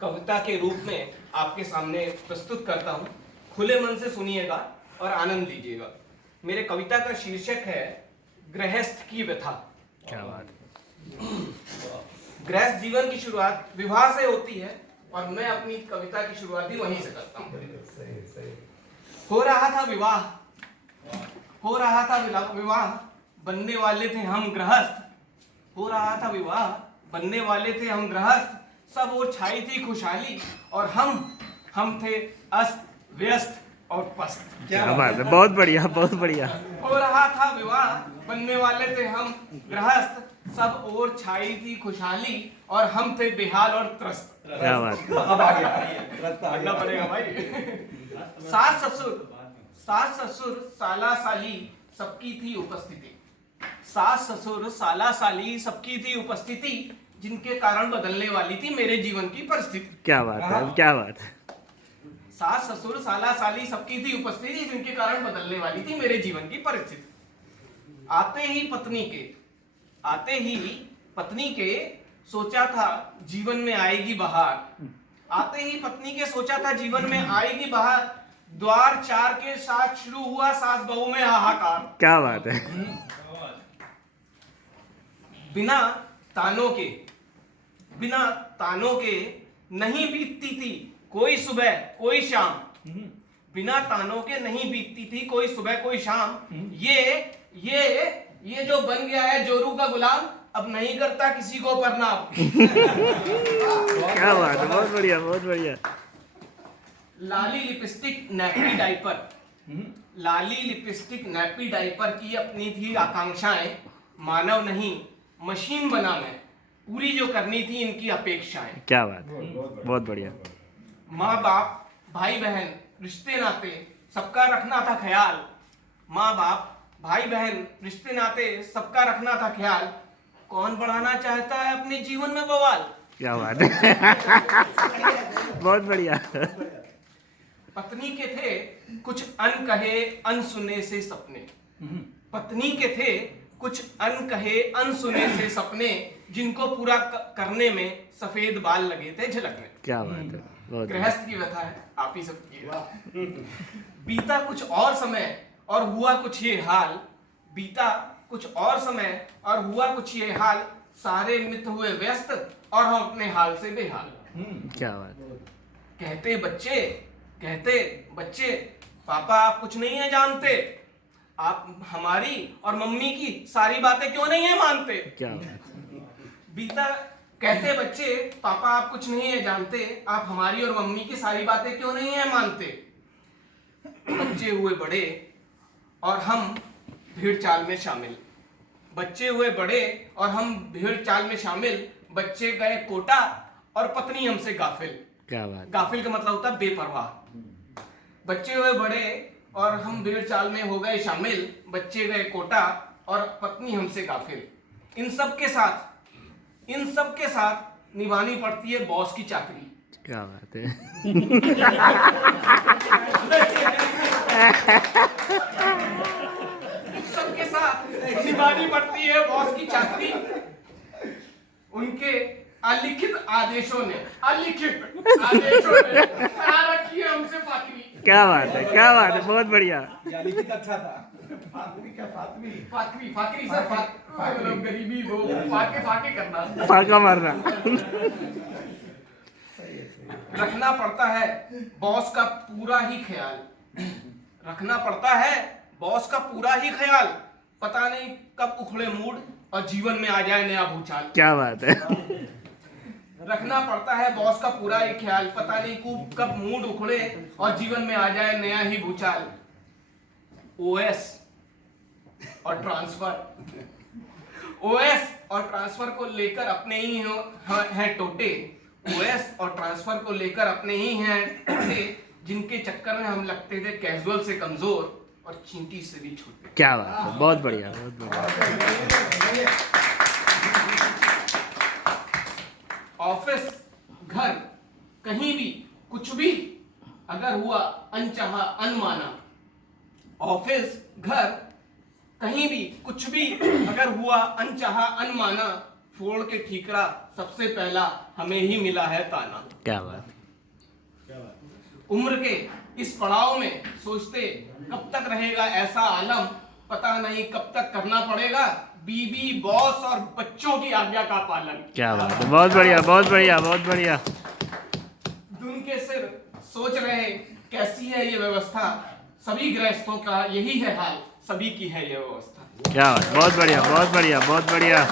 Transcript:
कविता के रूप में आपके सामने प्रस्तुत करता हूँ। खुले मन से सुनिएगा और आनंद लीजिएगा। मेरे कविता का शीर्षक है गृहस्थ की व्यथा। क्या बात है। गृहस्थ जीवन की शुरुआत विवाह से होती है और मैं अपनी कविता की शुरुआत भी वहीं से करता हूँ। हो रहा था विवाह, बनने वाले थे हम गृहस्थ। हो रहा था विवाह, बनने वाले थे हम गृहस्थ। सब और छाई थी खुशहाली और हम थे अस्त व्यस्त और पस्त। क्या बात है, बहुत बढ़िया बहुत बढ़िया। हो रहा था विवाह, बनने वाले थे हम गृहस्थ। सब और छाई थी खुशहाली और हम थे बेहाल और त्रस्त। क्या बात है। अब आ गया पढ़ना पड़ेगा भाई। सास ससुर साला साली सबकी थी उपस्थिति। सास ससुर साला साली सबकी थी उपस्थिति, जिनके कारण बदलने वाली थी मेरे जीवन की परिस्थिति। क्या बात है, क्या बात है। सास ससुर साला साली सबकी थी उपस्थिति, जिनके कारण बदलने वाली थी मेरे जीवन की परिस्थिति। आते ही पत्नी के सोचा था जीवन में आएगी बहार। आते ही पत्नी के सोचा था जीवन में आएगी बहार। द्वार चार के साथ शुरू हुआ सास बहू में हाहाकार। क्या बात है। बिना तानों के नहीं बीतती थी कोई सुबह कोई शाम। बिना तानों के नहीं बीतती थी कोई सुबह कोई शाम। ये जो बन गया है जोरू का गुलाम, अब नहीं करता किसी को प्रणाम। क्या बात है, बहुत बढ़िया बहुत बढ़िया। लाली लिपस्टिक नैपी डाइपर की अपनी थी आकांक्षाएं। मानव नहीं मशीन बना मैं, पूरी जो करनी थी इनकी अपेक्षाएं। क्या बात है, बहुत बढ़िया। माँ बाप भाई बहन रिश्ते नाते सबका रखना था ख्याल। माँ बाप भाई बहन रिश्ते नाते सबका रखना था ख्याल। कौन बढ़ाना चाहता है अपने जीवन में बवाल। क्या बात है। बहुत बढ़िया। पत्नी के थे कुछ अनकहे अनसुने से सपने। पत्नी के थे कुछ अनकहे अनसुने से सपने, जिनको पूरा करने में सफेद बाल लगे थे झलकने। क्या बात है, बहुत गृहस्थ की व्यथा है, आप ही सब की। बीता कुछ और समय और हुआ कुछ ये हाल। बीता कुछ और समय और हुआ कुछ ये हाल। सारे मित्र हुए व्यस्त और हम अपने हाल से बेहाल। क्या बात है। कहते बच्चे पापा आप कुछ नहीं है जानते। आप हमारी और मम्मी की सारी बातें क्यों नहीं है मानते। क्या बात है। बीता कहते बच्चे पापा आप कुछ नहीं है जानते। आप हमारी और मम्मी की सारी बातें क्यों नहीं है मानते। बच्चे हुए बड़े और हम भीड़ चाल में शामिल। बच्चे हुए बड़े और हम भीड़ चाल में शामिल। बच्चे गए कोटा और पत्नी हमसे गाफिल। क्या बात। गाफिल का मतलब होता है बेपरवाह। बच्चे हुए बड़े और हम भीड़ चाल में हो गए शामिल। बच्चे गए कोटा और पत्नी हमसे गाफिल। इन सब के साथ निभानी पड़ती है बॉस की चाकरी। क्या बात है। सबके साथ निभानी पड़ती है बॉस की चाकरी। उनके अलिखित आदेशों ने करा रखी है हमसे फातमी। क्या बात है, क्या बात है, बहुत बढ़िया। लिखित अच्छा था। फातमी फाकरी सर मतलब गरीबी वो फाके करना, फाका मारना। रखना पड़ता है बॉस का पूरा ही ख्याल। रखना पड़ता है बॉस का पूरा ही ख्याल। पता नहीं कब उखड़े मूड और जीवन में आ जाए नया भूचाल। क्या बात है। रखना पड़ता है बॉस का पूरा ही ख्याल। पता नहीं कब मूड उखड़े और जीवन में आ जाए नया ही भूचाल। ओएस और ट्रांसफर को लेकर अपने ही हैं टोटे। ओएस और ट्रांसफर को लेकर अपने ही हैं टोटे, जिनके चक्कर में हम लगते थे कैजुअल से कमजोर और चींटी से भी छोटे। क्या बात है, बहुत बढ़िया बहुत बढ़िया। ऑफिस घर कहीं भी कुछ भी अगर हुआ अनचाहा अनमाना। ऑफिस घर कहीं भी कुछ भी अगर हुआ अनचाहा अनमाना। फोड़ के ठीकरा सबसे पहला हमें ही मिला है ताना। क्या बात। उम्र के इस पड़ाव में सोचते कब तक रहेगा ऐसा आलम, पता नहीं कब तक करना पड़ेगा बीबी बॉस और बच्चों की आज्ञा का पालन। क्या बात है, बहुत बढ़िया बहुत बढ़िया बहुत बढ़िया। दुन के सिर सोच रहे कैसी है ये व्यवस्था, सभी गृहस्थों का यही है हाल, सभी की है ये व्यवस्था। क्या बात, बहुत बढ़िया बहुत बढ़िया बहुत बढ़िया।